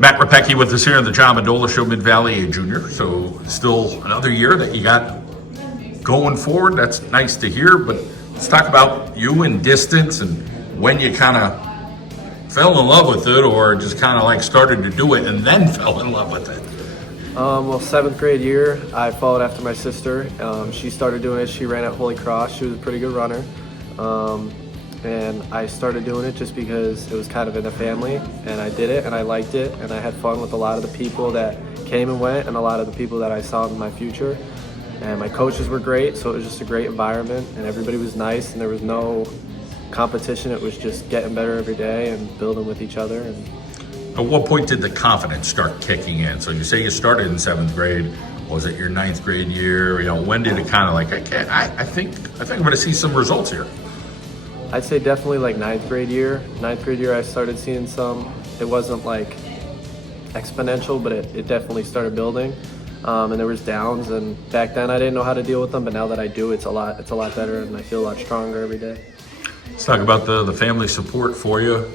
Matt Repecki with us here on the John Mendola Show, Mid-Valley Junior. So still another year that you got going forward. That's nice to hear. But let's talk about you and distance and when you kind of fell in love with it, or just kind of like started to do it and then fell in love with it. Well, 7th grade year, I followed after my sister. She started doing it. She ran at Holy Cross. She was a pretty good runner. And I started doing it just because it was kind of in the family, and I did it and I liked it, and I had fun with a lot of the people that came and went and a lot of the people that I saw in my future. And my coaches were great, so it was just a great environment, and everybody was nice, and there was no competition. It was just getting better every day and building with each other. And At what point did the confidence start kicking in? So you say you started in 7th grade. Was it your 9th grade year? When did it kind of like, I think I'm going to see some results here? I'd say definitely like 9th grade year. 9th grade year I started seeing some. It wasn't like exponential, but it definitely started building. And there was downs, and back then I didn't know how to deal with them, but now that I do, it's a lot better, and I feel a lot stronger every day. Let's talk about the family support for you.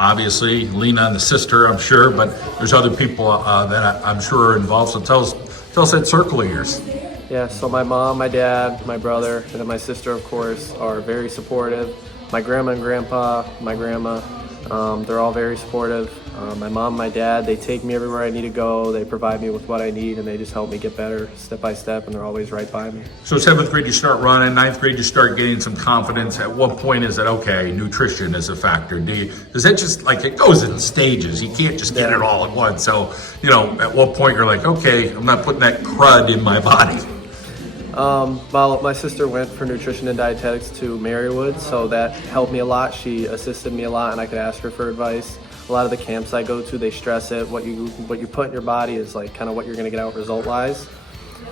Obviously, lean on the sister, I'm sure, but there's other people that I'm sure are involved. So tell us that circle of yours. Yeah, so my mom, my dad, my brother, and then my sister, of course, are very supportive. My grandma and grandpa, my grandma, they're all very supportive. My mom, my dad, they take me everywhere I need to go. They provide me with what I need, and they just help me get better step by step, and they're always right by me. So 7th grade, you start running. 9th grade, you start getting some confidence. At what point is it, okay, nutrition is a factor? Is it just like it goes in stages? You can't just get it all at once. So, at what point you're like, okay, I'm not putting that crud in my body? Well, my sister went for nutrition and dietetics to Marywood, so that helped me a lot. She assisted me a lot, and I could ask her for advice. A lot of the camps I go to, they stress it. What you put in your body is like kind of what you're going to get out result-wise.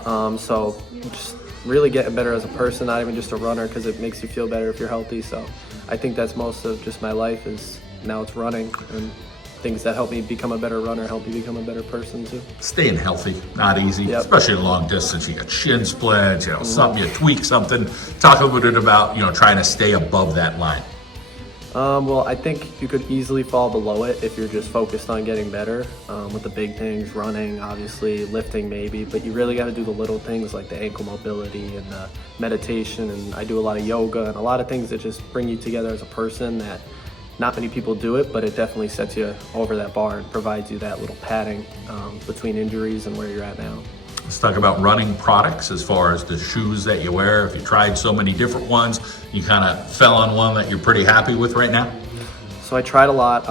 So just really getting better as a person, not even just a runner, because it makes you feel better if you're healthy. So I think that's most of just my life is now it's running, and things that help me become a better runner help me become a better person too. Staying healthy, not easy, especially in long distance. You got shin splints, something, you tweak something. Talk a little bit about, trying to stay above that line. Well, I think you could easily fall below it if you're just focused on getting better with the big things, running, obviously, lifting maybe, but you really got to do the little things like the ankle mobility and the meditation, and I do a lot of yoga and a lot of things that just bring you together as a person that not many people do it, but it definitely sets you over that bar and provides you that little padding between injuries and where you're at now. Let's talk about running products as far as the shoes that you wear. If you tried so many different ones, you kind of fell on one that you're pretty happy with right now? So I tried a lot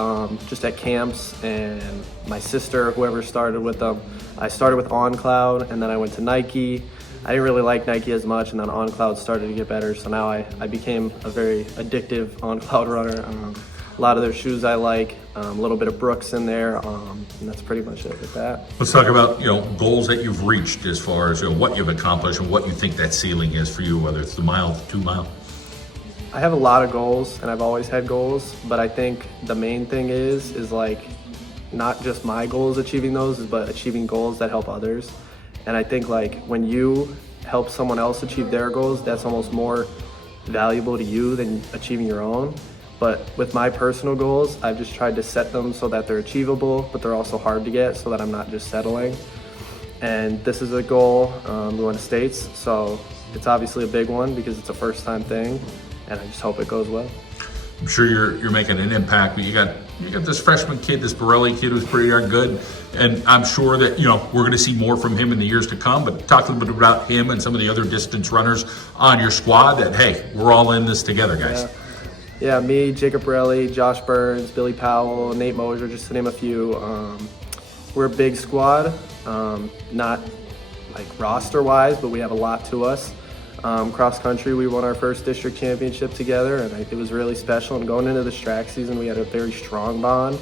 just at camps, and my sister, whoever started with them, I started with On Cloud, and then I went to Nike. I didn't really like Nike as much, and then On Cloud started to get better, so now I became a very addictive On Cloud runner. A lot of their shoes I like, a little bit of Brooks in there, and that's pretty much it with that. Let's talk about goals that you've reached as far as what you've accomplished and what you think that ceiling is for you, whether it's the mile, the 2 mile. I have a lot of goals, and I've always had goals, but I think the main thing is like not just my goals achieving those, but achieving goals that help others. And I think like when you help someone else achieve their goals, that's almost more valuable to you than achieving your own. But with my personal goals, I've just tried to set them so that they're achievable, but they're also hard to get so that I'm not just settling. And this is a goal, going to States. So it's obviously a big one because it's a first time thing, and I just hope it goes well. I'm sure you're making an impact, but you got this freshman kid, this Borelli kid who's pretty darn good, and I'm sure that we're going to see more from him in the years to come. But talk a little bit about him and some of the other distance runners on your squad. That hey, we're all in this together, guys. Yeah, me, Jacob Borelli, Josh Burns, Billy Powell, Nate Mosier, just to name a few. We're a big squad, not like roster-wise, but we have a lot to us. Cross country, we won our first district championship together, and it was really special. And going into this track season, we had a very strong bond,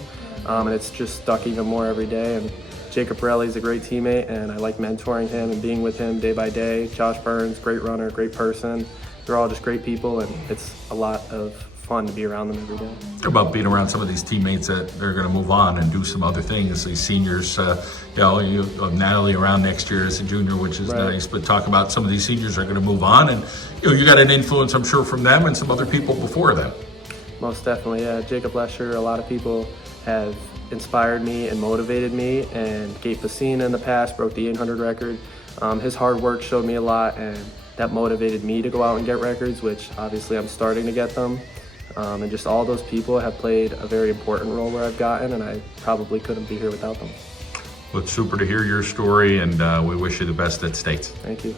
and it's just stuck even more every day. And Jacob Borelli is a great teammate, and I like mentoring him and being with him day by day. Josh Burns, great runner, great person. They're all just great people, and it's a lot of fun to be around them every day. About being around some of these teammates that they're going to move on and do some other things. These seniors, you have Natalie around next year as a junior, which is nice. But talk about some of these seniors are going to move on, and you got an influence, I'm sure, from them and some other people before them. Most definitely, yeah. Jacob Lesher, a lot of people have inspired me and motivated me. And Gabe Pacina in the past broke the 800 record. His hard work showed me a lot, and that motivated me to go out and get records, which obviously I'm starting to get them. And just all those people have played a very important role where I've gotten, and I probably couldn't be here without them. Well, it's super to hear your story, and we wish you the best at States. Thank you.